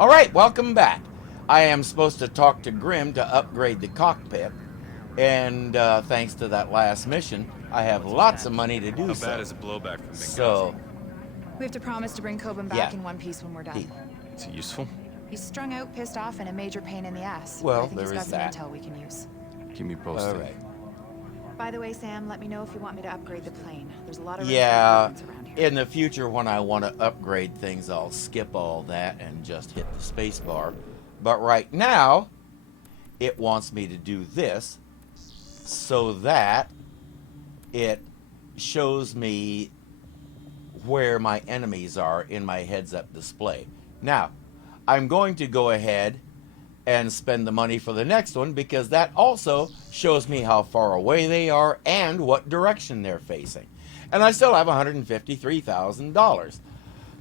Alright, welcome back. I am supposed to talk to Grim to upgrade the cockpit, and thanks to that last mission, I have lots of money to do How so. bad is a blowback from Benghazi? So, We have to promise to bring Coben back yeah. in one piece when we're done. Is it useful? He's strung out, pissed off, and a major pain in the ass. Well, I think he's there got is some that. intel we can use. Keep me posted. Alright. By the way, Sam, let me know if you want me to upgrade the plane. There's a lot of Yeah, around here. in the future when I want to upgrade things, I'll skip all that and just hit the space bar. But right now, it wants me to do this so that it shows me where my enemies are in my heads-up display. Now, I'm going to go ahead and spend the money for the next one because that also shows me how far away they are and what direction they're facing. And I still have $153,000.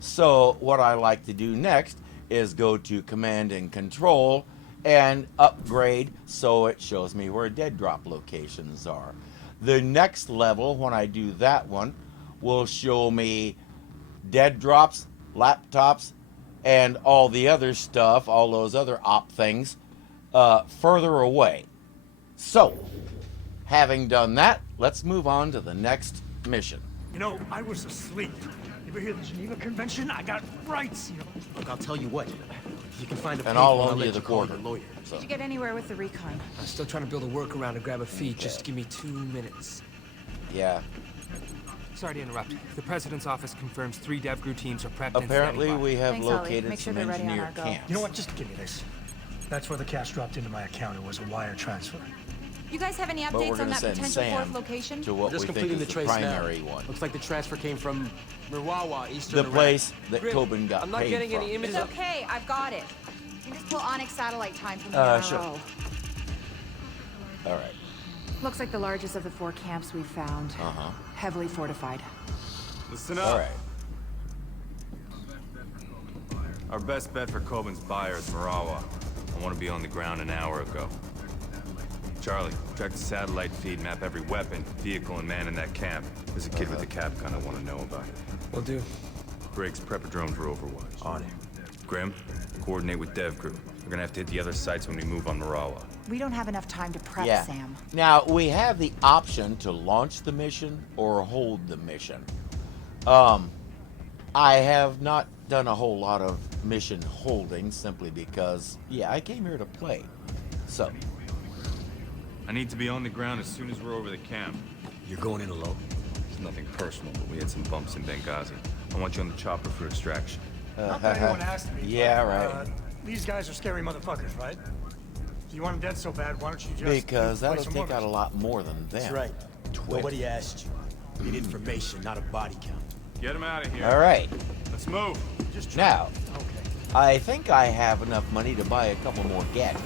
So what I like to do next is go to Command and Control and upgrade so it shows me where dead drop locations are. The next level, when I do that one, will show me dead drops, laptops, and all the other stuff, all those other op things, further away. So, having done that, let's move on to the next mission. You know, I was asleep. You ever hear the Geneva Convention? I got rights, you know. Look, I'll tell you what. If you can find a And payphone, I'll I'll loan you let the you call quarter. your lawyer. So, Did you get anywhere with the recon? I'm still trying to build a workaround to grab a feed. Just give me 2 minutes. yeah. Sorry to interrupt. The President's office confirms 3 DevGru teams are prepped and Apparently, standing by. we have Thanks, Ollie. located Make sure some they're ready on engineer our go. camps. You know what? Just give me this. That's where the cash dropped into my account. It was a wire transfer. You guys have any But we're updates on going to that send potential Sam fourth location? to what We're just we think completing is the the trace primary now. one. Looks like the transfer came from Mirawawa, Eastern The Iraq. place that Grim, Coben got I'm not paid getting from. any images It's of... okay, I've got it. You can just pull Onyx satellite time from the MRO. Sure. All right. Looks like the largest of the 4 camps we've found. Uh-huh. Heavily fortified. Listen up. All right. Our best bet for Coben's buyer is Marawa. I want to be on the ground an hour ago. Charlie, track the satellite feed, map every weapon, vehicle, and man in that camp. There's a kid with a cap gun I want to know about. Will do. Briggs, prep a drone for Overwatch. On it. Grim, coordinate with DevGru. We're gonna have to hit the other sites when we move on Marawa. We don't have enough time to prep, Yeah. Sam. Now, we have the option to launch the mission or hold the mission. I have not done a whole lot of mission holding simply because, yeah, I came here to play. So, I need to be on the ground as soon as we're over the camp. You're going in alone? It's nothing personal, but we had some bumps in Benghazi. I want you on the chopper for extraction. Not that anyone asked me. Yeah, but, right. These guys are scary motherfuckers, right? If you want them dead so bad, why don't you just... because play that'll some take out a movies? lot more than them. That's right. 20. Nobody asked you. We need information, not a body count. Get him out of here. All right. Let's move. Just try. Now, Okay. I think I have enough money to buy a couple more gadgets.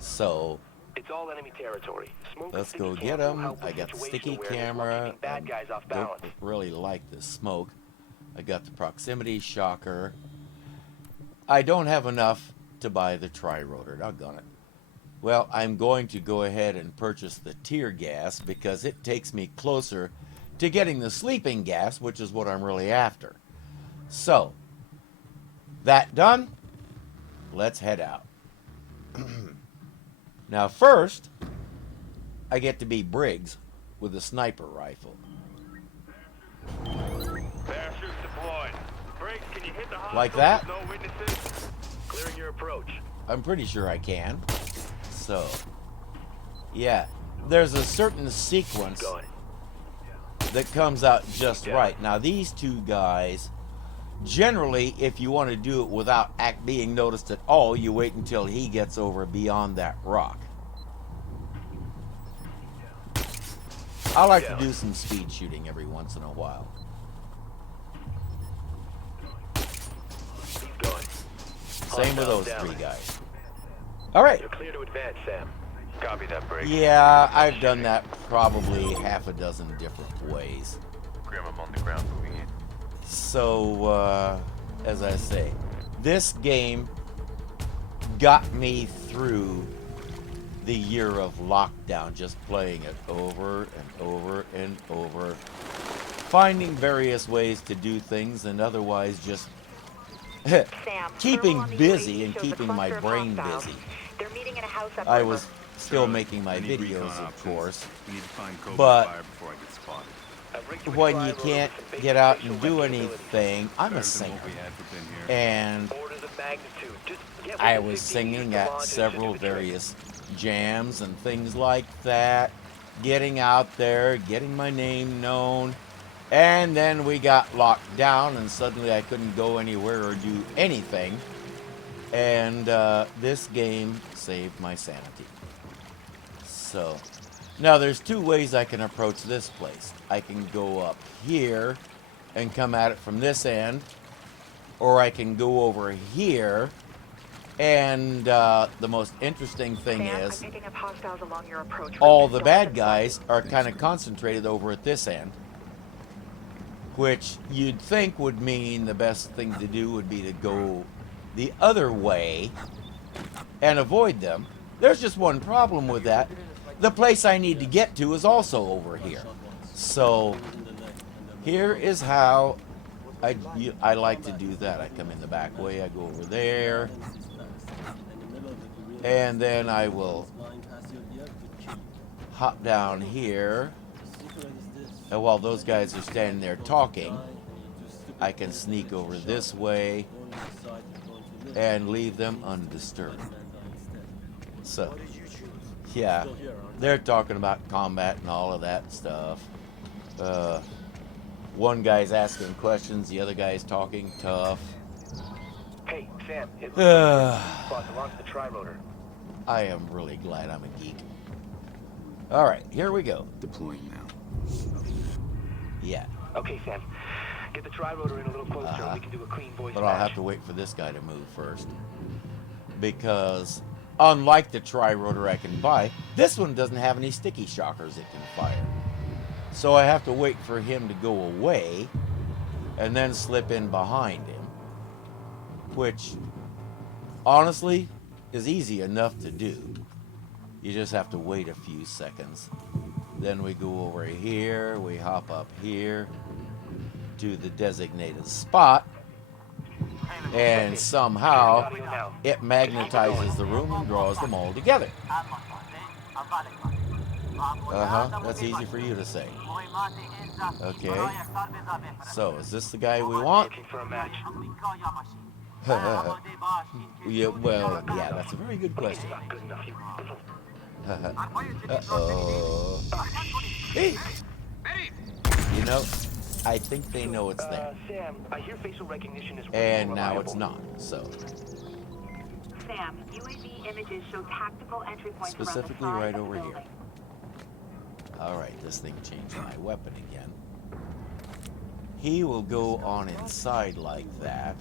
So, It's all enemy territory. Smoke let's and go sticky get cam will them. help I with got the situation sticky awareness while camera. keeping bad guys off Don't balance. really like the smoke. I got the proximity shocker. I don't have enough to buy the tri-rotor. Doggone it. Well, I'm going to go ahead and purchase the tear gas because it takes me closer to getting the sleeping gas, which is what I'm really after. So, that done, let's head out. Now first, I get to be Briggs with a sniper rifle. Parachutes deployed. Briggs, can you hit the hostile Like that? with no witnesses? Clearing your approach. I'm pretty sure I can. So, yeah, there's a certain sequence Going. that comes out just right. Now these two guys, generally, if you want to do it without being noticed at all, you wait until he gets over beyond that rock. I like to do some speed shooting every once in a while. Keep going. Same with those Down. 3 guys. All right. You're clear to advance, Sam. Copy that, Briggs. Yeah, I've done that probably half a dozen different ways. Grim, I'm on the ground moving in. So, as I say, this game got me through the year of lockdown, just playing it over and over and over, finding various ways to do things and otherwise just keeping busy and keeping my brain busy. They're meeting in a house up I was still making my I need videos, recon of options. course. We need to find Coben's But buyer before I get spotted. when you can't get out and do anything, I'm a Better than singer. what we had for Ben here. And I was singing at several various jams and things like that, getting out there, getting my name known, and then we got locked down and suddenly I couldn't go anywhere or do anything, and this game saved my sanity. So now there's two ways I can approach this place. I can go up here and come at it from this end, or I can go over here. And the most interesting thing is all the bad guys are kind of concentrated over at this end, which you'd think would mean the best thing to do would be to go the other way and avoid them. There's just one problem with that. The place I need to get to is also over here. So here is how I like to do that. I come in the back way, I go over there, and then I will hop down here, and while those guys are standing there talking, I can sneak over this way and leave them undisturbed. So, yeah, they're talking about combat and all of that stuff. One guy's asking questions, the other guy's talking tough. Hey, Sam, it launch the tri-rotor. I am really glad I'm a geek. Alright, here we go. Deploying now. Yeah. Okay, Sam. Get the tri-rotor in a little closer and we can do a clean voice But I'll have to wait for this guy to move first. Because, unlike the tri-rotor I can buy, this one doesn't have any sticky shockers it can fire. So I have to wait for him to go away and then slip in behind him. Which, honestly, is easy enough to do. You just have to wait a few seconds. Then we go over here, we hop up here to the designated spot, and somehow it magnetizes the room and draws them all together. That's easy for you to say. Okay. So, is this the guy we want? Looking for a match. Yeah, well, yeah, that's a very good question. Not good enough. Uh-oh. Hey! You know, I think they know it's there. Sam, I hear facial recognition is And now it's not, so. Sam, UAV images show tactical entry points Specifically around the right side of over the here. building. Alright, this thing changed my weapon again. He will go on inside like that.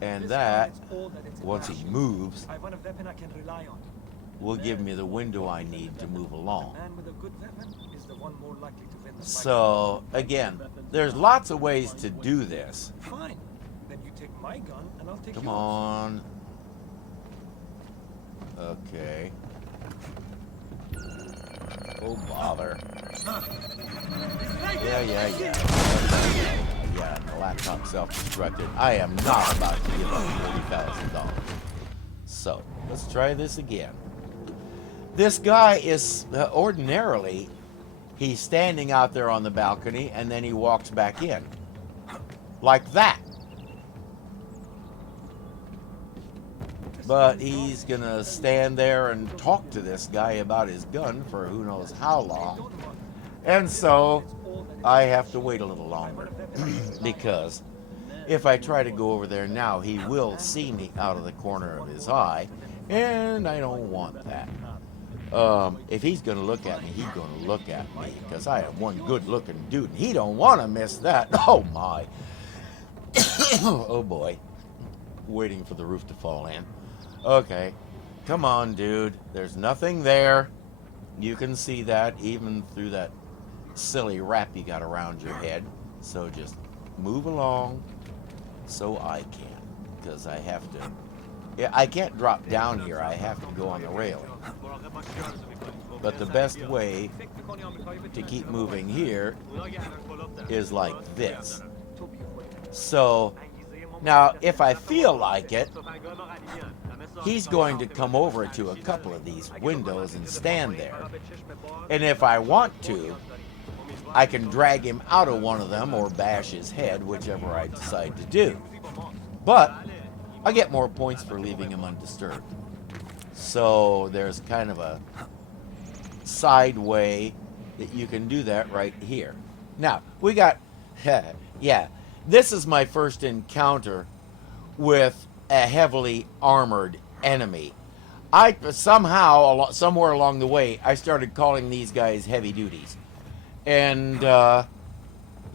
And that, once he moves, will give me the window I need to move along. So, again, there's lots of ways to do this. Fine. Then you take my gun and I'll take Come yours. on. Okay. Oh, bother. Yeah. Yeah, the laptop self-destructed. I am not about to give up $40,000. So, let's try this again. This guy is, ordinarily, he's standing out there on the balcony and then he walks back in. Like that. But he's gonna stand there and talk to this guy about his gun for who knows how long. And so, I have to wait a little longer. Because if I try to go over there now, he will see me out of the corner of his eye. And I don't want that. If he's gonna look at me, he's gonna look at me. Because I am one good-looking dude. And he don't want to miss that. Oh, my. Oh, boy. Waiting for the roof to fall in. Okay, come on, dude. There's nothing there. You can see that even through that silly wrap you got around your head. So just move along so I can. Because I have to... Yeah, I can't drop down here. I have to go on the railing. But the best way to keep moving here is like this. So, now if I feel like it, he's going to come over to a couple of these windows and stand there. And if I want to, I can drag him out of one of them or bash his head, whichever I decide to do. But I get more points for leaving him undisturbed. So there's kind of a side way that you can do that right here. Now, we got, yeah, this is my first encounter with a heavily armored enemy. I somehow, somewhere along the way, I started calling these guys heavy duties. And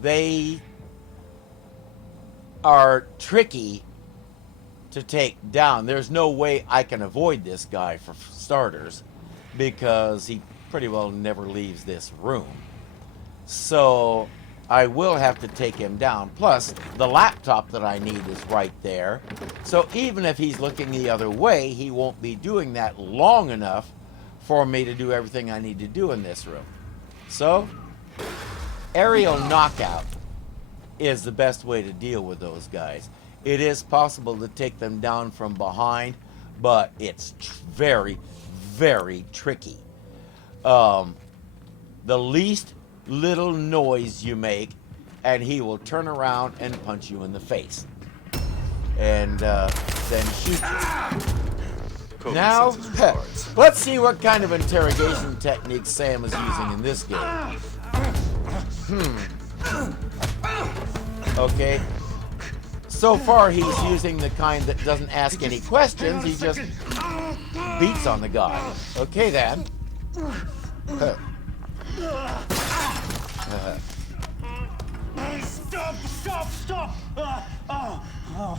they are tricky to take down. There's no way I can avoid this guy for starters, because he pretty well never leaves this room. So I will have to take him down. Plus, the laptop that I need is right there. So even if he's looking the other way, he won't be doing that long enough for me to do everything I need to do in this room. So, aerial knockout is the best way to deal with those guys. It is possible to take them down from behind, but it's very, very tricky. The least little noise you make, and he will turn around and punch you in the face. And then shoot you. Now, let's see what kind of interrogation techniques Sam is using in this game. Okay. So far, he's using the kind that doesn't ask any questions. He just beats on the guy. Okay, then. Stop! Oh,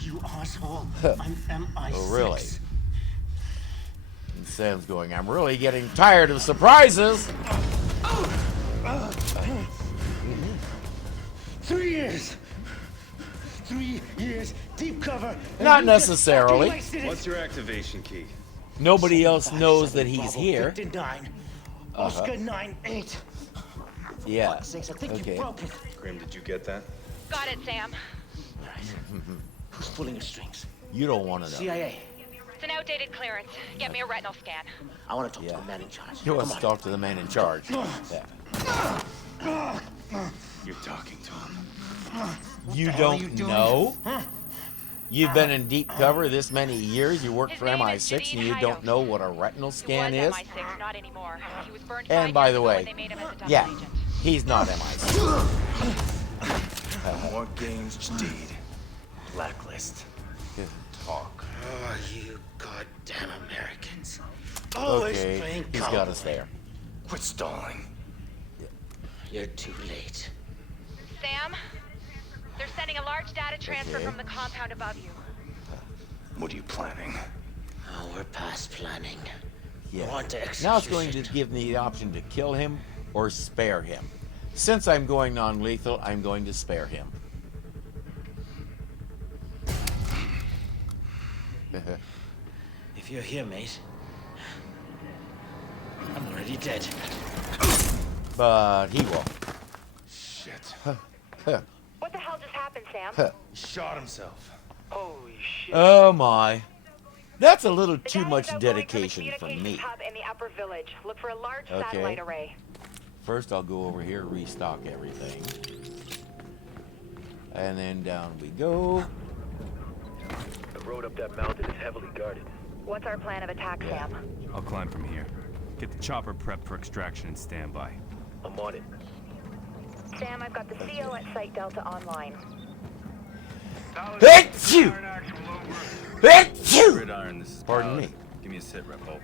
you asshole. I'm MI6. Oh, really? And Sam's going, I'm really getting tired of surprises. 3 years. 3 years, deep cover. Not necessarily. What's your activation key? Nobody else knows that he's here. 59. Oscar 98. Yeah. I think Okay. you broke it. Grim, did you get that? Got it, Sam. Who's pulling the strings? You don't want to know. CIA. It's an outdated clearance. Get me a retinal scan. I want to talk Yeah. to the man in charge. You want to talk to the man in charge. Yeah. You're talking to him. You don't know? You've been in deep cover this many years. You worked His for name is MI6 and Jadid you Hayao. don't know what a retinal scan He is? was MI6, not anymore. He was burned And 5 by years the ago way, when they made him as a double yeah, agent. he's not MI6. More games, Jadid. Blacklist. Talk. Oh, you goddamn Americans. Always Okay, playing he's got us there. Quit stalling. You're too late. Sam, they're sending a large data transfer Okay. from the compound above you. What are you planning? Oh, we're past planning. Yeah. Want to execute Now it's going to it. give me the option to kill him or spare him. Since I'm going non-lethal, I'm going to spare him. If you're here, mate, I'm already dead. But he won't. Shit. What the hell just happened, Sam? Shot himself. Holy shit. Oh my. That's a little The too data's much outgoing dedication from the from me. communications hub in the upper village. Look for a large Okay. satellite array. First I'll go over here, restock everything. And then down we go. The road up that mountain is heavily guarded. What's our plan of attack, Sam? I'll climb from here. Get the chopper prepped for extraction and standby. I'm on it. Sam, I've got the CO at Site Delta online. Achoo! Achoo! Gridiron, this is Pardon Pilot. me. Give me a sit rep, over.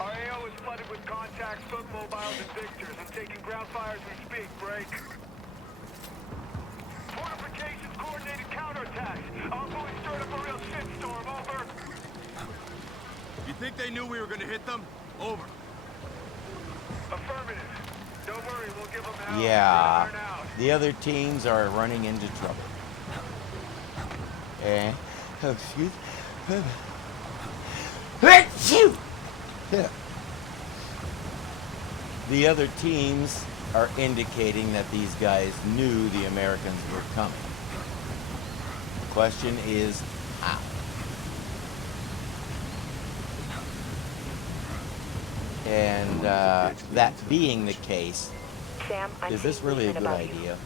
Our AO is flooded with contacts, foot mobiles, and victors. I'm taking ground fire as we speak. Break. Fortifications, coordinated counterattacks. Our boys stirred up a real shitstorm. Over. You think they knew we were gonna hit them? Over. Affirmative. Don't worry, we'll give them hell. Yeah. Gridiron out. The other teams are running into trouble. Oh, excuse. Phew! Yeah. The other teams are indicating that these guys knew the Americans were coming. The question is, how? And that being the case, Sam, I'm is this seeing really a movement good above you. idea?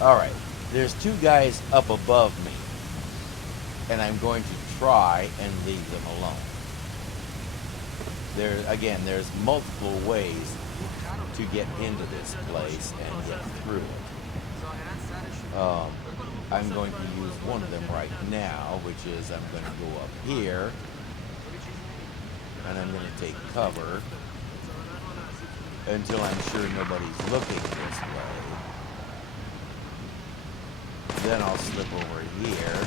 Alright, there's two guys up above me, and I'm going to try and leave them alone. There's multiple ways to get into this place and get through it. I'm going to use one of them right now, which is I'm going to go up here, and I'm going to take cover until I'm sure nobody's looking this way. Then I'll slip over here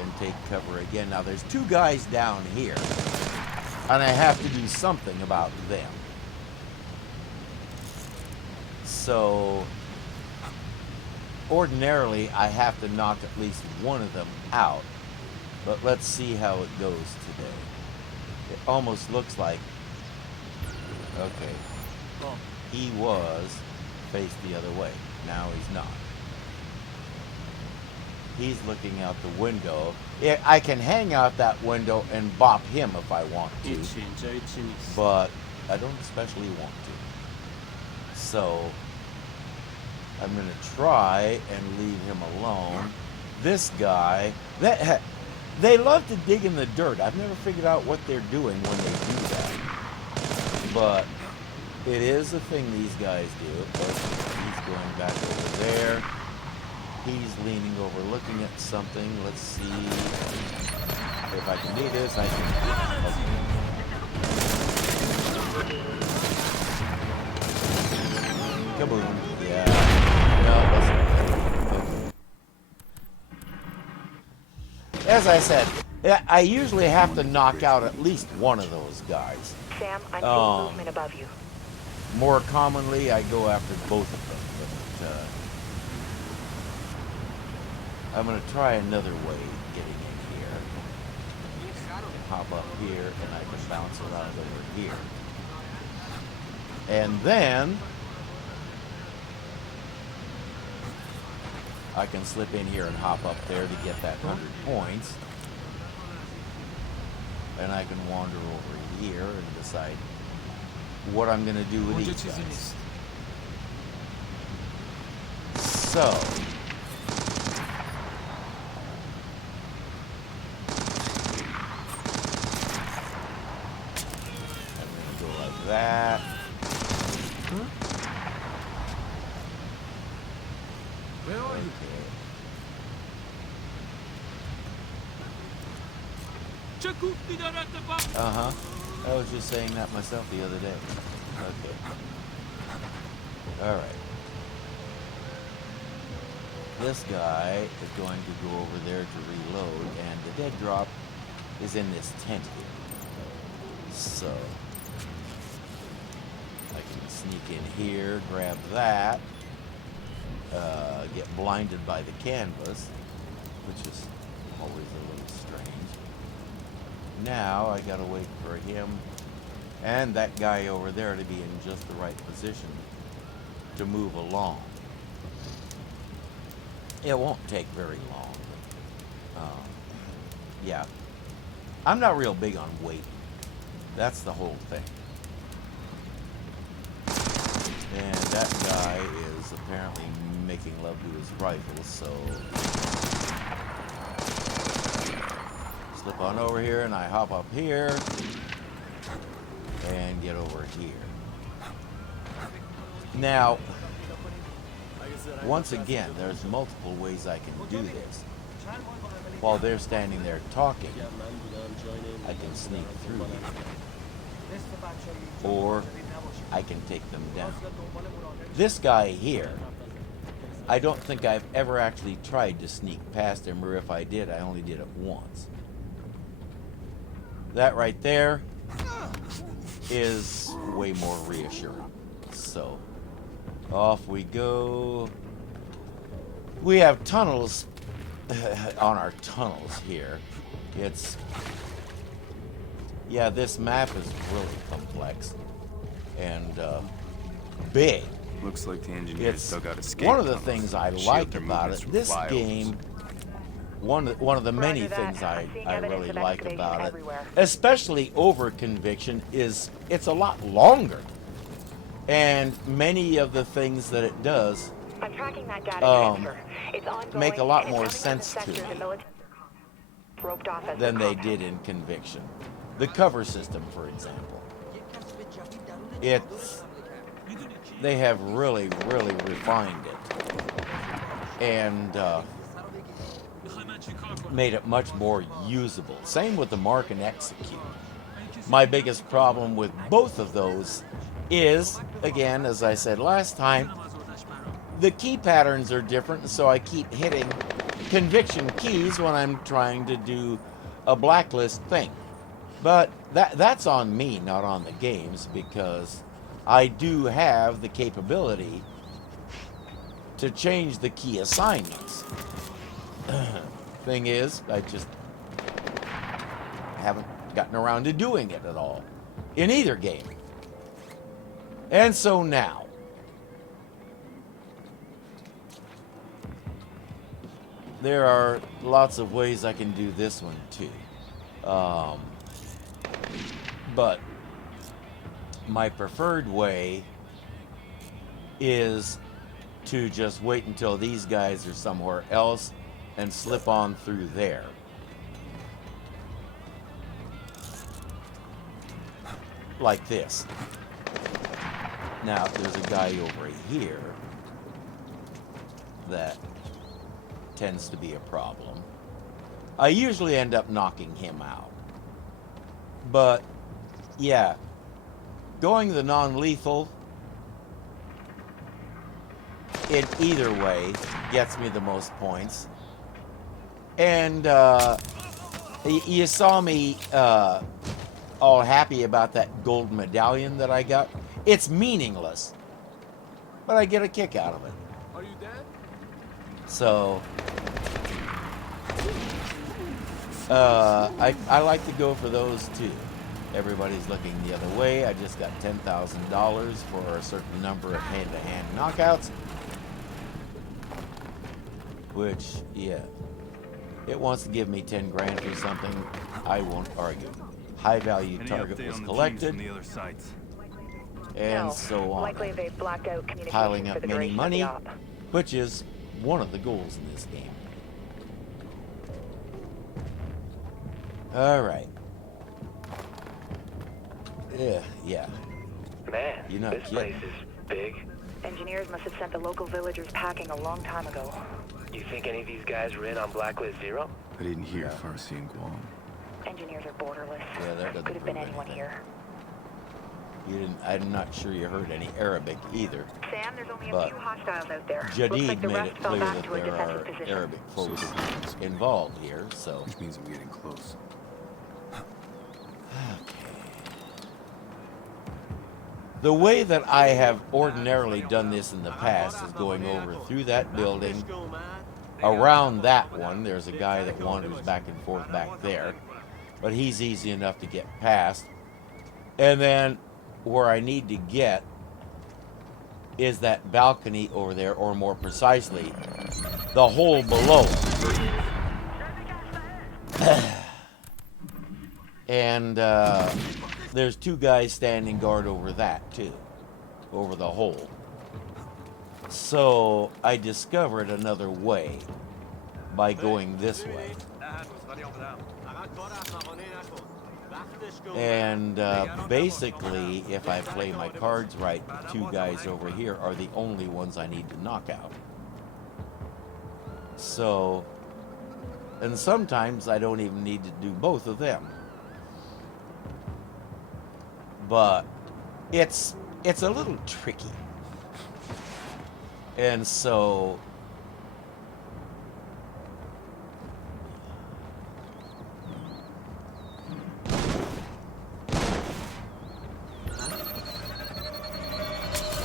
and take cover again. Now there's two guys down here, and I have to do something about them. So ordinarily I have to knock at least one of them out, but let's see how it goes today. It almost looks like, okay, he was faced the other way. Now he's not. He's looking out the window. I can hang out that window and bop him if I want to, but I don't especially want to. So I'm going to try and leave him alone. This guy, they love to dig in the dirt. I've never figured out what they're doing when they do that. But it is a thing these guys do. He's going back over there. He's leaning over looking at something. Let's see if I can do this. I can. Okay. Kaboom. Yeah. No, that's okay. As I said, I usually have to knock out at least one of those guys. Sam, I'm seeing movement above you. More commonly, I go after both of them. But, I'm going to try another way getting in here. Hop up here, and I can bounce around over here. And then I can slip in here and hop up there to get that 100 points. And I can wander over here and decide what I'm going to do with these guys. So that. Where are you? Uh-huh. I was just saying that myself the other day. Okay. Alright. This guy is going to go over there to reload, and the dead drop is in this tent here. So I can sneak in here, grab that, get blinded by the canvas, which is always a little strange. Now I gotta wait for him and that guy over there to be in just the right position to move along. It won't take very long. Yeah. I'm not real big on waiting. That's the whole thing. And that guy is apparently making love to his rifle, so slip on over here and I hop up here and get over here. Now, once again, there's multiple ways I can do this. While they're standing there talking, I can sneak through here. Or I can take them down. This guy here, I don't think I've ever actually tried to sneak past him, or if I did, I only did it once. That right there is way more reassuring. So, off we go. We have tunnels on our tunnels here. It's yeah, this map is really complex and big. Looks like the engineers It's dug out escape one of the tunnels things I to shield like their about movements it. from This flyovers. game, one of the many Roger that. things I I'm seeing really evidence of like excavation about it, everywhere. especially over Conviction, is it's a lot longer. And many of the things that it does I'm tracking that data transfer. It's ongoing, make a lot and more it's coming from sense the to sectors me the military roped off as than their they compound. did in Conviction. The cover system, for example. They have really, really refined it and made it much more usable. Same with the Mark and Execute. My biggest problem with both of those is, again, as I said last time, the key patterns are different, so I keep hitting Conviction keys when I'm trying to do a Blacklist thing. But that's on me, not on the games, because I do have the capability to change the key assignments. Thing is, I just haven't gotten around to doing it at all in either game. And so now, there are lots of ways I can do this one too. But my preferred way is to just wait until these guys are somewhere else and slip on through there. Like this. Now, there's a guy over here that tends to be a problem. I usually end up knocking him out. But, yeah, going the non-lethal in either way gets me the most points. And you saw me all happy about that gold medallion that I got. It's meaningless, but I get a kick out of it. Are you dead? So I like to go for those too. Everybody's looking the other way. I just got $10,000 for a certain number of hand-to-hand knockouts, which, yeah, it wants to give me 10 grand for something. I won't argue. High-value Any target update was on the teams collected, from the other sites? and No, so on. likely they've blacked out communications Piling for up the many duration money, of the op. which is one of the goals in this game. All right. Yeah. Man, You're not this kidding. place is big. Engineers must have sent the local villagers packing a long time ago. You think any of these guys were in on Blacklist Zero? I didn't hear Farsi and Guam. Engineers are borderless. Yeah, that doesn't Could have been prove anyone anything. here. You didn't. I'm not sure you heard any Arabic either. Sam, there's only a But few hostiles out there. Looks Jadid like the made rest it fell clear back that to a there defensive are position. Arabic folks involved here, so. Which means I'm getting close. The way that I have ordinarily done this in the past is going over through that building, around that one. There's a guy that wanders back and forth back there, but he's easy enough to get past. And then where I need to get is that balcony over there, or more precisely, the hole below. And there's two guys standing guard over that too, over the hole. So I discovered another way by going this way. And basically, if I play my cards right, the two guys over here are the only ones I need to knock out. So, and sometimes I don't even need to do both of them. But it's a little tricky. And so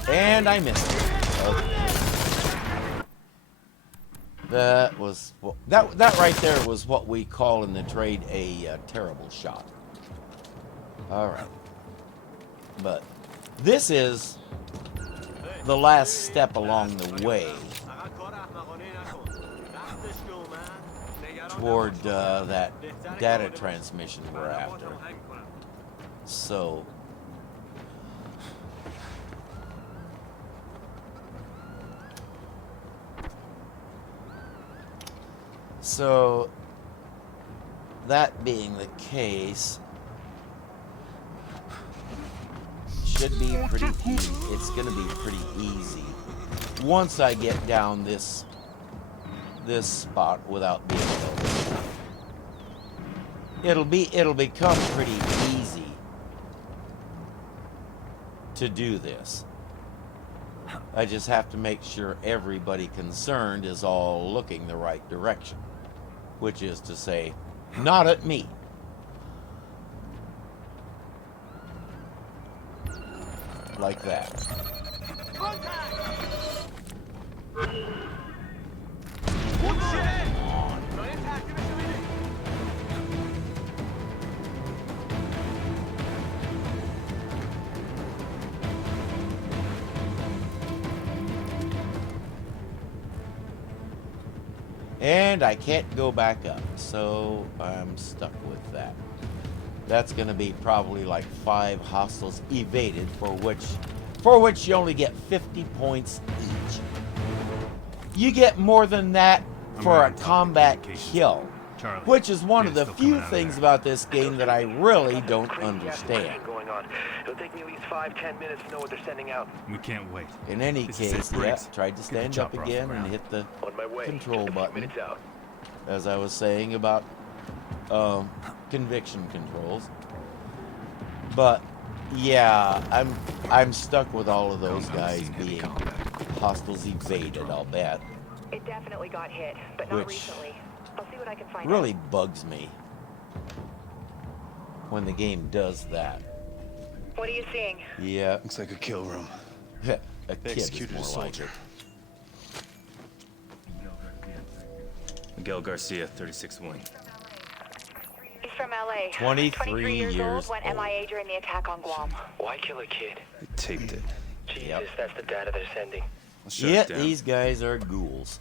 and I missed it. Okay. That was that right there was what we call in the trade a terrible shot. Alright. But this is the last step along the way toward that data transmission we're after. So that being the case, should be pretty easy. It's gonna be pretty easy once I get down this spot without being noticed. It'll become pretty easy to do this. I just have to make sure everybody concerned is all looking the right direction, which is to say, not at me. Like that. And I can't go back up, so I'm stuck with that. That's going to be probably like 5 hostiles evaded, for which you only get 50 points each. You get more than that for a combat kill, which is one of the few things about this game that I really don't understand. It'll take me at least 5-10 minutes to know what they're sending out. We can't wait. In any case, yeah, tried to stand up again and hit the control button, as I was saying about conviction controls. But yeah, I'm stuck with all of those guys being hostiles evaded, I'll bet. It definitely got hit, but not recently. I'll see what I can find really bugs me when the game does that. What are you seeing? Yeah. Looks like a kill room. A kid executed is a more like soldier. it. Miguel Garcia, 36th Wing. He's from LA. 23 years old, went old. MIA during the attack on Guam. Why kill a kid? They taped it. Jesus, that's the data they're sending. I'll shut Yeah, it down. these guys are ghouls,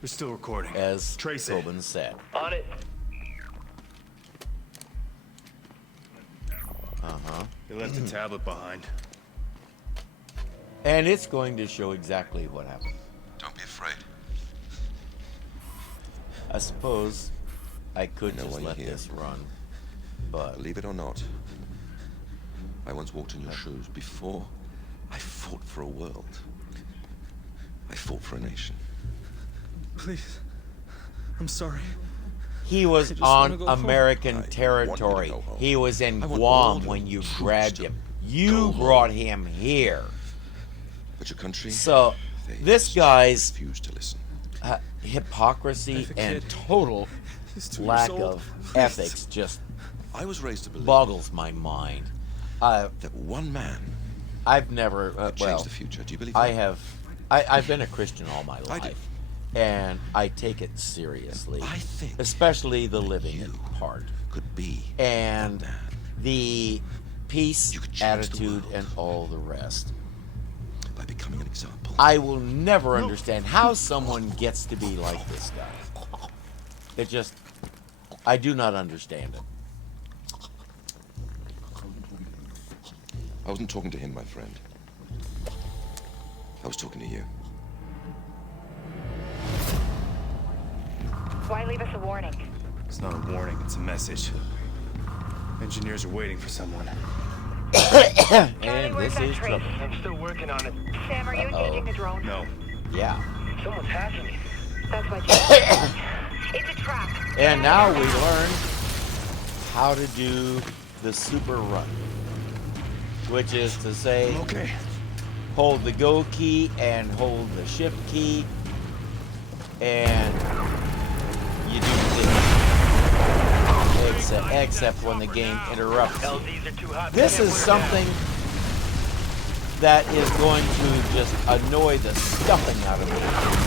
We're still recording. as Trace it. Tobin said. On it. They left a tablet behind. And it's going to show exactly what happened. Don't be afraid. I suppose I could I know just why you're let here. this run, but Believe it or not, I once walked in your shoes before I fought for a world. I fought for a nation. Please. I'm sorry. he was just wanna on go home. American I want you to territory. go home. He was in I want all Guam your when you troops grabbed to him. go You home. brought him here. But your country, So they this just guy's refuse to listen. hypocrisy If a and kid total is 2 lack years old, of please. ethics just I was raised to believe boggles my mind. that one man I've never, could change well, the future. Do you believe I that? have, I've been a Christian all my I do. life, and I take it seriously, I think especially the living you part, could be and that man. the peace, You could change the attitude, world. and all the rest. By becoming an example. I will never understand how someone gets to be like this guy. It just, I do not understand it. I wasn't talking to him, my friend. I was talking to you. Why leave us a warning? It's not a warning, it's a message. Engineers are waiting for someone. And this is trouble. I'm still working on it. Sam, are you engaging the drone? No. Yeah. Someone's hacking it. That's what you It's a trap. And now we learn how to do the super run, which is to say, Okay. hold the go key and hold the shift key, and you do this. Except when the game interrupts you. LZs are too hot. This is something that is going to just annoy the stuffing out of me in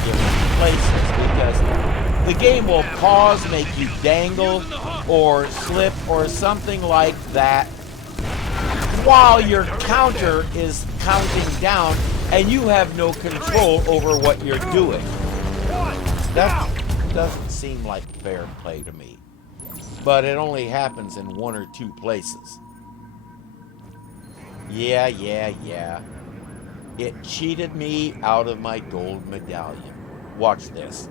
different places, because the game will pause, make you dangle or slip or something like that while your counter is counting down and you have no control over what you're doing. That doesn't seem like fair play to me. But it only happens in 1 or 2 places. Yeah. It cheated me out of my gold medallion. Watch this.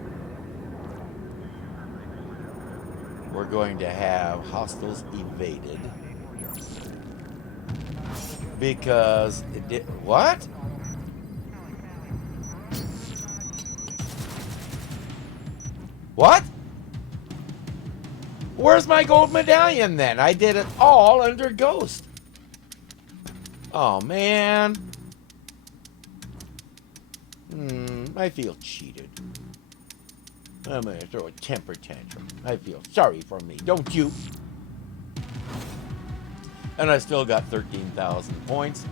We're going to have hostiles evaded. Because it did... What? What? Where's my gold medallion then? I did it all under Ghost. Oh, man. I feel cheated. I'm going to throw a temper tantrum. I feel sorry for me, don't you? And I still got 13,000 points,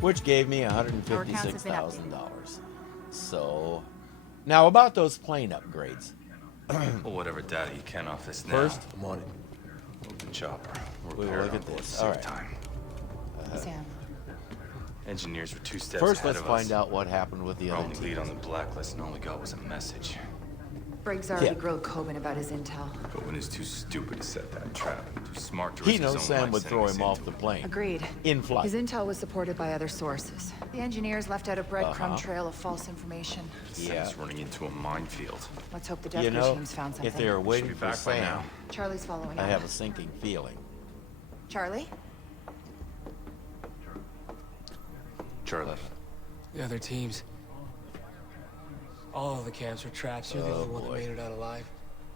which gave me $156,000. So, now about those plane upgrades. Well, whatever data you can off this now. First, I'm on it. Move the chopper. We'll look at this. All right. Time. Sam. Engineers were 2 steps First, ahead let's of find us. out what happened with the Our other only team. lead on the blacklist and all we got was a message. Briggs already grilled Coben about his intel. Coben is too stupid to set that trap. Too smart to He risk his knows own Sam life would sending throw us him off into the it. plane. Agreed. In flight. His intel was supported by other sources. The engineers left out a breadcrumb trail of false information. Yeah. Sam's running into a minefield. Let's hope the You Death know, team's found something. if they are Should waiting be for back by Sam, now. Charlie's following I up. have a sinking feeling. Charlie? Charlie. The other teams. All of the camps were traps. You're the only one that boy. made it out alive.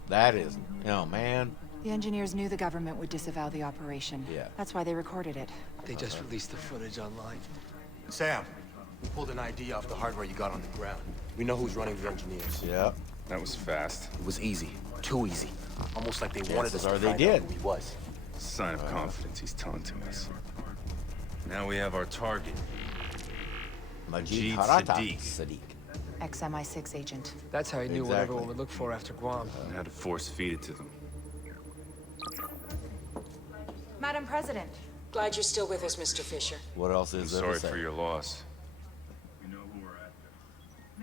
That is, oh man. The engineers knew the government would disavow the operation. Yeah. That's why they recorded it. They just released the footage online. Sam, we pulled an ID off the hardware you got on the ground. We know who's running the engineers. Yeah. That was fast. It was easy. Too easy. Almost like they wanted us Chances to are they find did. out who he was. Sign of confidence he's taunting us. Now we have our target. Majid Majid Harata Sadiq. Sadiq. Ex-MI6 agent. That's how he knew what Exactly. everyone would look for after Guam. And had to force feed it to them. Madam President. Glad you're still with us, Mr. Fisher. What else is there Sorry to say? for your loss.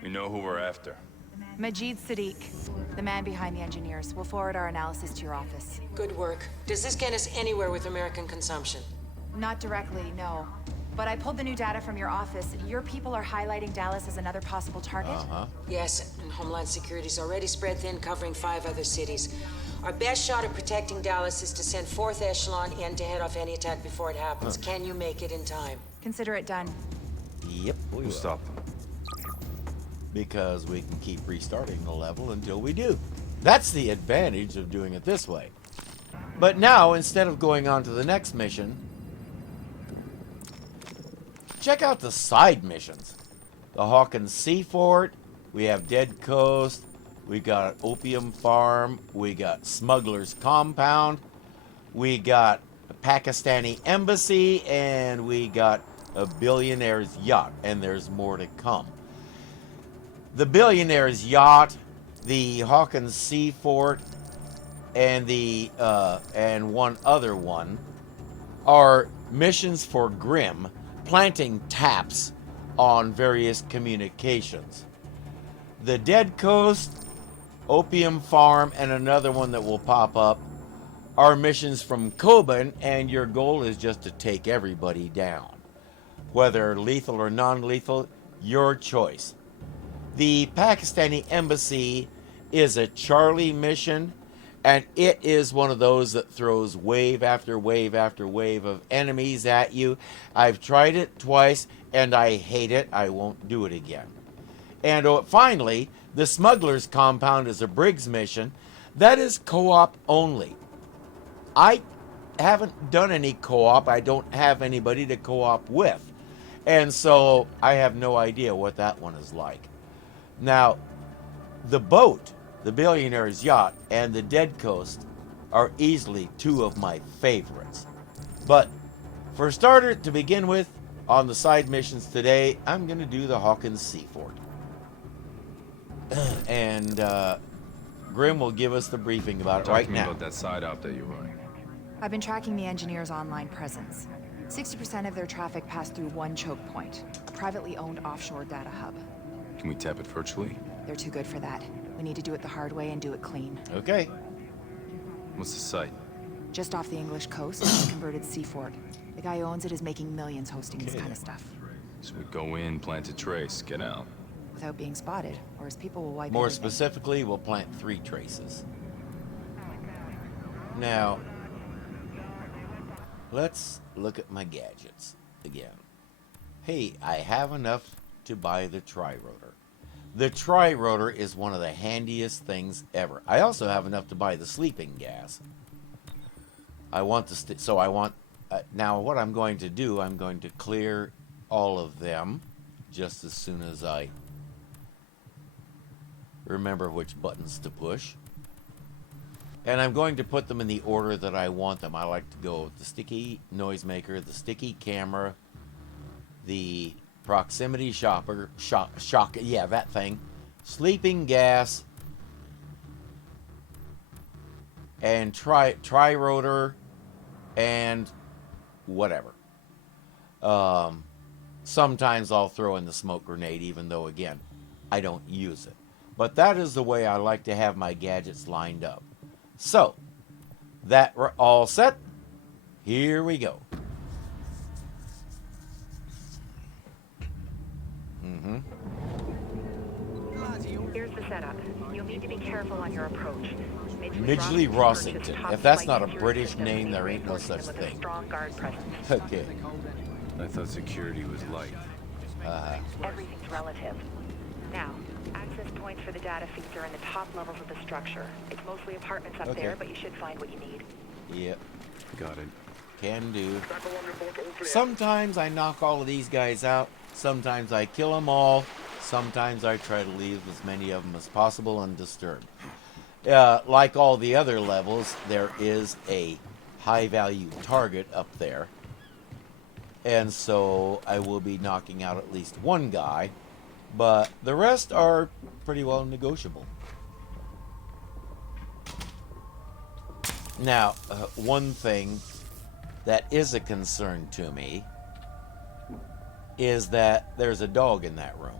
We know who we're after. Majid Sadiq, the man behind the engineers. We'll forward our analysis to your office. Good work. Does this get us anywhere with American consumption? Not directly, no. But I pulled the new data from your office. Your people are highlighting Dallas as another possible target. Yes, and Homeland Security's already spread thin, covering 5 other cities. Our best shot at protecting Dallas is to send 4th echelon in to head off any attack before it happens. Can you make it in time? Consider it done. Yep, we Who will. stopped them? Because we can keep restarting the level until we do. That's the advantage of doing it this way. But now, instead of going on to the next mission, check out the side missions. The Hawkins Sea Fort, we have Dead Coast, we got Opium Farm, we got Smuggler's Compound, we got a Pakistani Embassy, and we got a Billionaire's Yacht, and there's more to come. The Billionaire's Yacht, the Hawkins Sea Fort, and the and one other one are missions for Grimm, planting taps on various communications. The Dead Coast, Opium Farm, and another one that will pop up are missions from Coben, and your goal is just to take everybody down. Whether lethal or non-lethal, your choice. The Pakistani Embassy is a Charlie mission, and it is one of those that throws wave after wave after wave of enemies at you. I've tried it twice, and I hate it. I won't do it again. And finally, the Smuggler's Compound is a Briggs mission. That is co-op only. I haven't done any co-op. I don't have anybody to co-op with. And so I have no idea what that one is like. Now, the boat, the Billionaire's Yacht, and the Dead Coast are easily 2 of my favorites. But for a starter, to begin with, on the side missions today, I'm going to do the Hawkins Sea Fort. And Grimm will give us the briefing about it right Talk to me now. about that side op that you're running. I've been tracking the engineers' online presence. 60% of their traffic passed through one choke point, a privately owned offshore data hub. Can we tap it virtually? They're too good for that. We need to do it the hard way and do it clean. Okay. What's the site? Just off the English coast, a converted seafort. The guy who owns it is making millions hosting this kind of stuff. So we go in, plant a trace, get out. Without being spotted, or his people will wipe More everything. specifically, we'll plant 3 traces. Now, let's look at my gadgets again. Hey, I have enough to buy the tri-rotor. The tri-rotor is one of the handiest things ever. I also have enough to buy the sleeping gas. I want the now what I'm going to do, I'm going to clear all of them just as soon as I remember which buttons to push. And I'm going to put them in the order that I want them. I like to go with the sticky noisemaker, the sticky camera, the proximity shocker, yeah, that thing, sleeping gas, and tri-rotor, and whatever. Sometimes I'll throw in the smoke grenade, even though, again, I don't use it. But that is the way I like to have my gadgets lined up. So, that all set. Here we go. Here's the setup. You'll need to be careful on your approach. Midgley Rossington. If that's not a British name, there ain't no such thing. Okay. I thought security was light. Everything's relative. Now, access points for the data feeds are in the top levels of the structure. It's mostly apartments up there, but you should find what you need. Yep. Got it. Can do. Sometimes I knock all of these guys out. Sometimes I kill them all. Sometimes I try to leave as many of them as possible undisturbed. Like all the other levels, there is a high-value target up there. And so I will be knocking out at least one guy. But the rest are pretty well negotiable. Now, one thing that is a concern to me is that there's a dog in that room.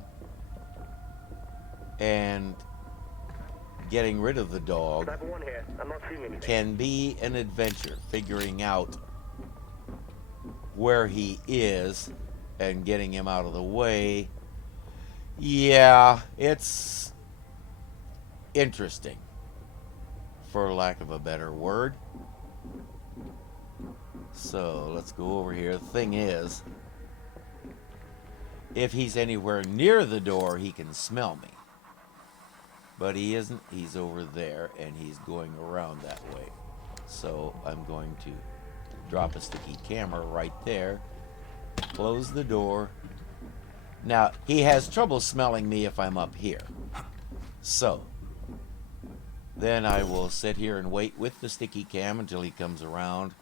And getting rid of the dog can be an adventure, figuring out where he is and getting him out of the way. Yeah, it's interesting, for lack of a better word. So let's go over here. The thing is, if he's anywhere near the door, he can smell me. But he isn't. He's over there, and he's going around that way. So I'm going to drop a sticky camera right there, close the door. Now, he has trouble smelling me if I'm up here. So, then I will sit here and wait with the sticky cam until he comes around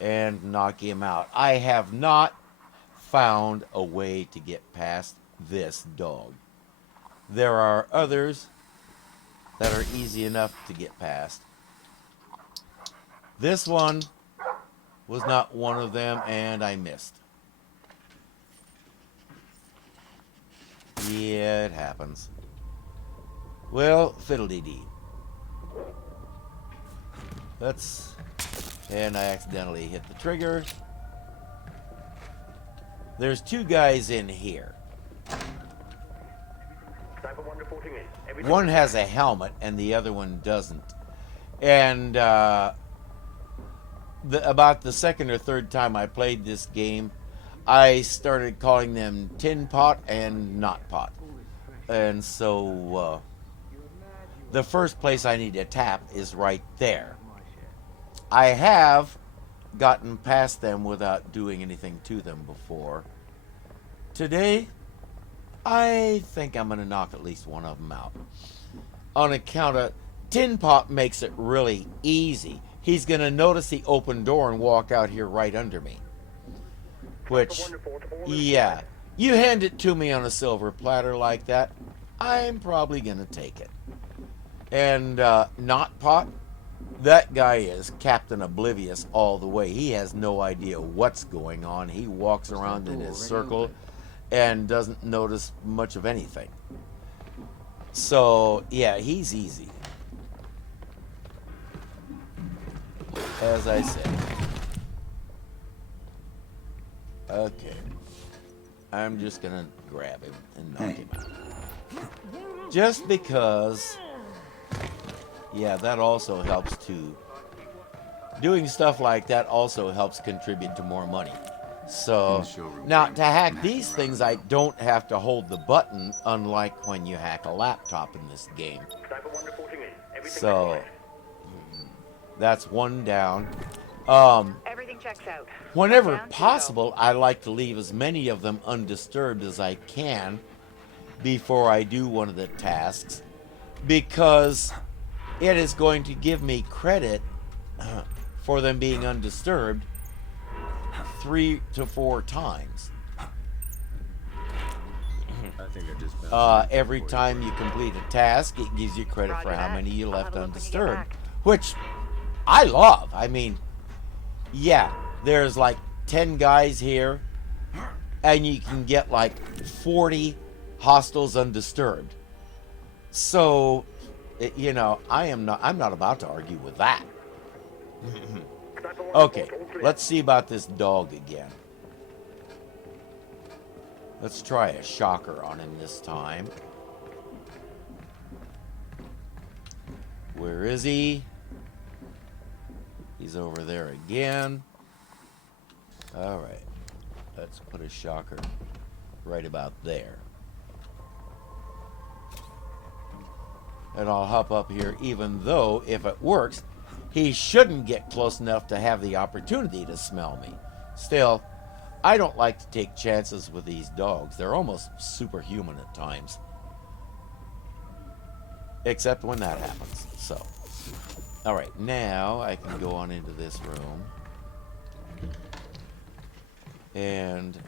and knock him out. I have not found a way to get past this dog. There are others that are easy enough to get past. This one was not one of them, and I missed. Yeah, it happens. Well, fiddle-dee-dee. And I accidentally hit the trigger. There's 2 guys in here. One has a helmet and the other one doesn't. And about the second or third time I played this game, I started calling them Tin Pot and Not Pot. And so the first place I need to tap is right there. I have gotten past them without doing anything to them before. Today, I think I'm going to knock at least one of them out. On account of Tin Pot makes it really easy. He's going to notice the open door and walk out here right under me. Which, yeah, you hand it to me on a silver platter like that, I'm probably going to take it. And Not Pot, That guy is Captain Oblivious all the way. He has no idea what's going on. He walks around in his circle and doesn't notice much of anything. So, yeah, he's easy. As I said. Okay. I'm just gonna grab him and knock him out. Just because... Yeah, that also helps too. Doing stuff like that also helps contribute to more money. So, now to hack these things, I don't have to hold the button, unlike when you hack a laptop in this game. So, that's one down. Everything checks out. Whenever possible, I like to leave as many of them undisturbed as I can before I do one of the tasks, because it is going to give me credit for them being undisturbed 3 to 4 times. Every time you complete a task, it gives you credit for how many you left undisturbed, which I love. I mean, yeah, there's like 10 guys here, and you can get like 40 hostiles undisturbed. So, you know, I'm not about to argue with that. Okay, let's see about this dog again. Let's try a shocker on him this time. Where is he? He's over there again. Alright, let's put a shocker right about there. And I'll hop up here, even though, if it works, he shouldn't get close enough to have the opportunity to smell me. Still, I don't like to take chances with these dogs. They're almost superhuman at times. Except when that happens. So, alright, now I can go on into this room. And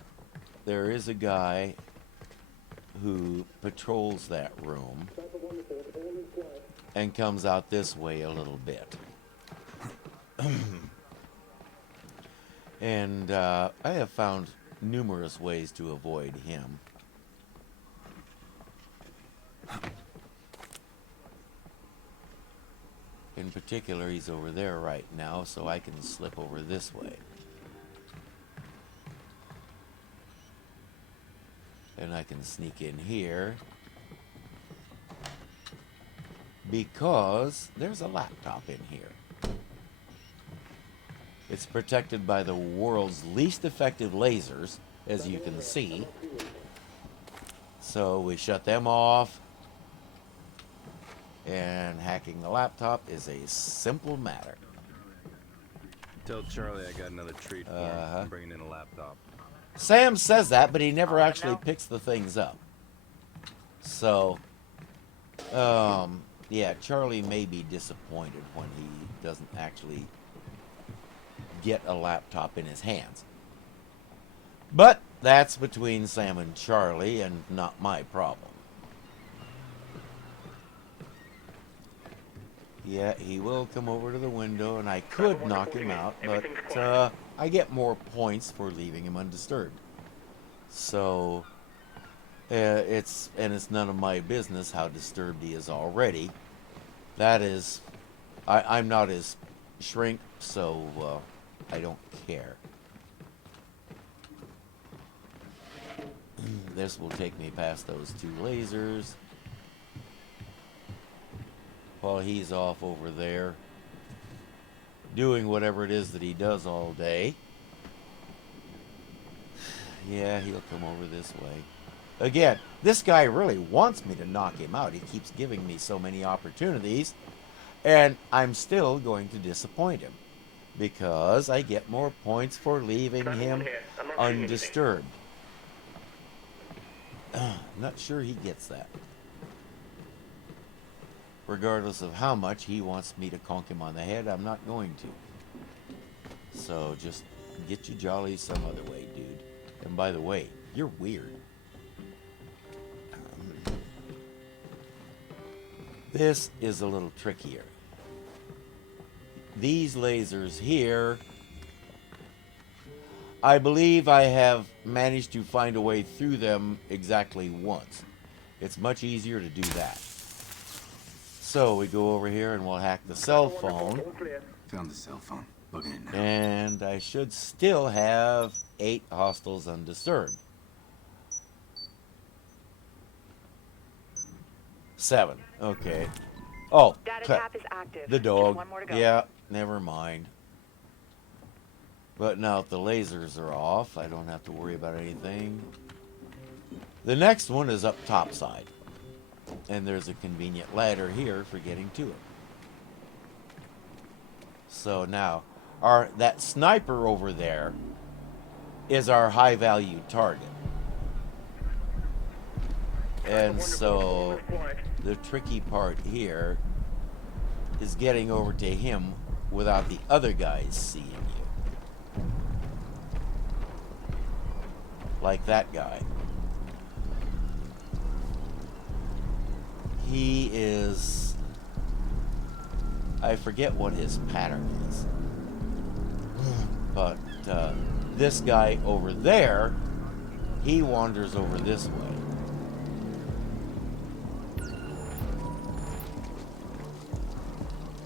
there is a guy who patrols that room and comes out this way a little bit. And I have found numerous ways to avoid him. In particular, he's over there right now, so I can slip over this way. And I can sneak in here, because there's a laptop in here. It's protected by the world's least effective lasers, as you can see. So we shut them off. And hacking the laptop is a simple matter. Tell Charlie I got another treat for him. I'm bringing in a laptop. Sam says that, but he never actually picks the things up. So, yeah, Charlie may be disappointed when he doesn't actually get a laptop in his hands. But that's between Sam and Charlie and not my problem. Yeah, he will come over to the window and I could knock him out, but I get more points for leaving him undisturbed. So it's none of my business how disturbed he is already. That is, I'm not his shrink, so I don't care. This will take me past those 2 lasers while he's off over there doing whatever it is that he does all day. Yeah, he'll come over this way. Again, this guy really wants me to knock him out. He keeps giving me so many opportunities, and I'm still going to disappoint him because I get more points for leaving him undisturbed. Not sure he gets that. Regardless of how much he wants me to conk him on the head, I'm not going to. So just get your jollies some other way, dude. And by the way, you're weird. This is a little trickier. these lasers here, I believe I have managed to find a way through them exactly once. It's much easier to do that. So we go over here and we'll hack the cell phone. Found the cell phone. Look at it now. And I should still have 8 hostiles undisturbed. 7. Okay. Oh, Data tap is active. the dog. Just one more to go. Yeah, never mind. But now if the lasers are off, I don't have to worry about anything. The next one is up top side. And there's a convenient ladder here for getting to it. So now, that sniper over there is our high value target. And so the tricky part here is getting over to him without the other guys seeing you. Like that guy. He is... I forget what his pattern is. But this guy over there, he wanders over this way.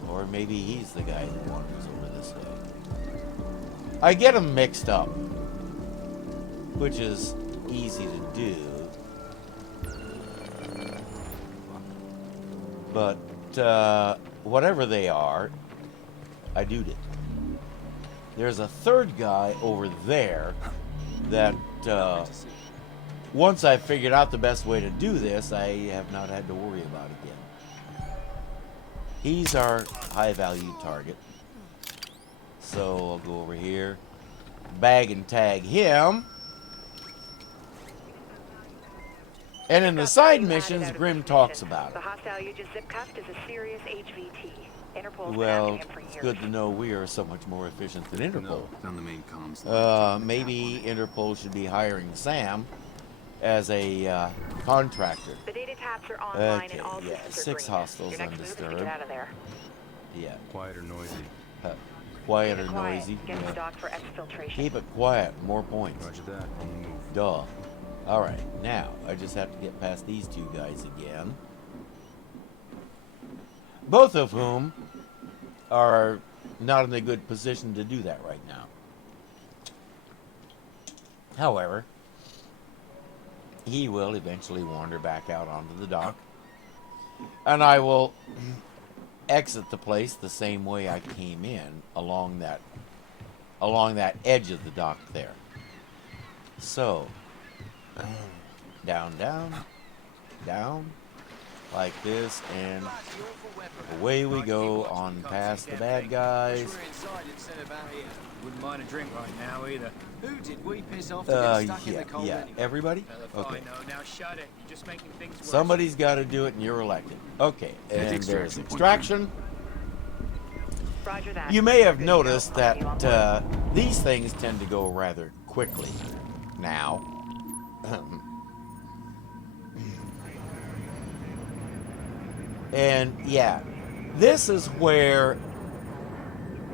Or maybe he's the guy who wanders over this way. I get them mixed up, which is easy to do. But whatever they are, I do it. There's a third guy over there that once I figured out the best way to do this, I have not had to worry about again. He's our high value target. So I'll go over here, bag and tag him. And in the side missions, Grim talks about it. The hostile you just zip cuffed is a serious HVT. Interpol's been Well, after him for it's years. good to know we are so much more efficient than Interpol. No, on the main comms. Maybe Interpol should be hiring Sam as a contractor. The data taps are online Okay, and all yeah, systems are 6 green. hostiles Your next move is to undisturbed. get out of there. Yeah. Quiet or noisy? Quiet Keep or it quiet. noisy. Get Yeah. the dock for exfiltration. Keep it quiet. More points. Roger that. On the move. Duh. Alright, now I just have to get past these 2 guys again. Both of whom are not in a good position to do that right now. However, he will eventually wander back out onto the dock. And I will exit the place the same way I came in, along that edge of the dock there. So, down, down, down, like this, and away we go on past the bad guys. Wouldn't mind a drink right now either. Who did we piss off to get stuck in the cold Yeah, anyway? everybody? Okay. Fine, no, now shut it. You're just making things worse. Somebody's got to do it, and you're elected. Okay, and there's extraction. extraction. Roger that. You may have Good to go. noticed I'll see you on board. that these things tend to go rather quickly now. And yeah, this is where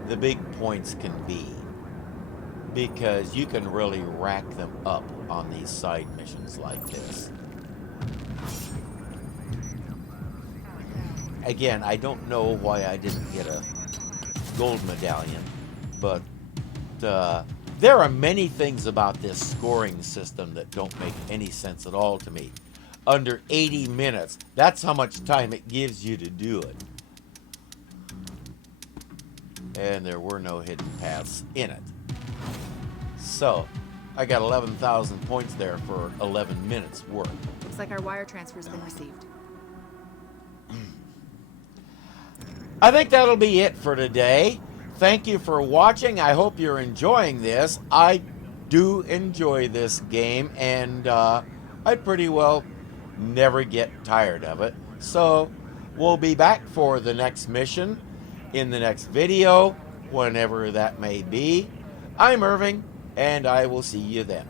the big points can be, because you can really rack them up on these side missions like this. Again, I don't know why I didn't get a gold medallion, but there are many things about this scoring system that don't make any sense at all to me. Under 80 minutes, that's how much time it gives you to do it. And there were no hidden paths in it. So, I got 11,000 points there for 11 minutes work. Looks like our wire transfer's been received. I think that'll be it for today. Thank you for watching. I hope you're enjoying this. I do enjoy this game, and I pretty well never get tired of it. So we'll be back for the next mission in the next video, whenever that may be. I'm Irving, and I will see you then.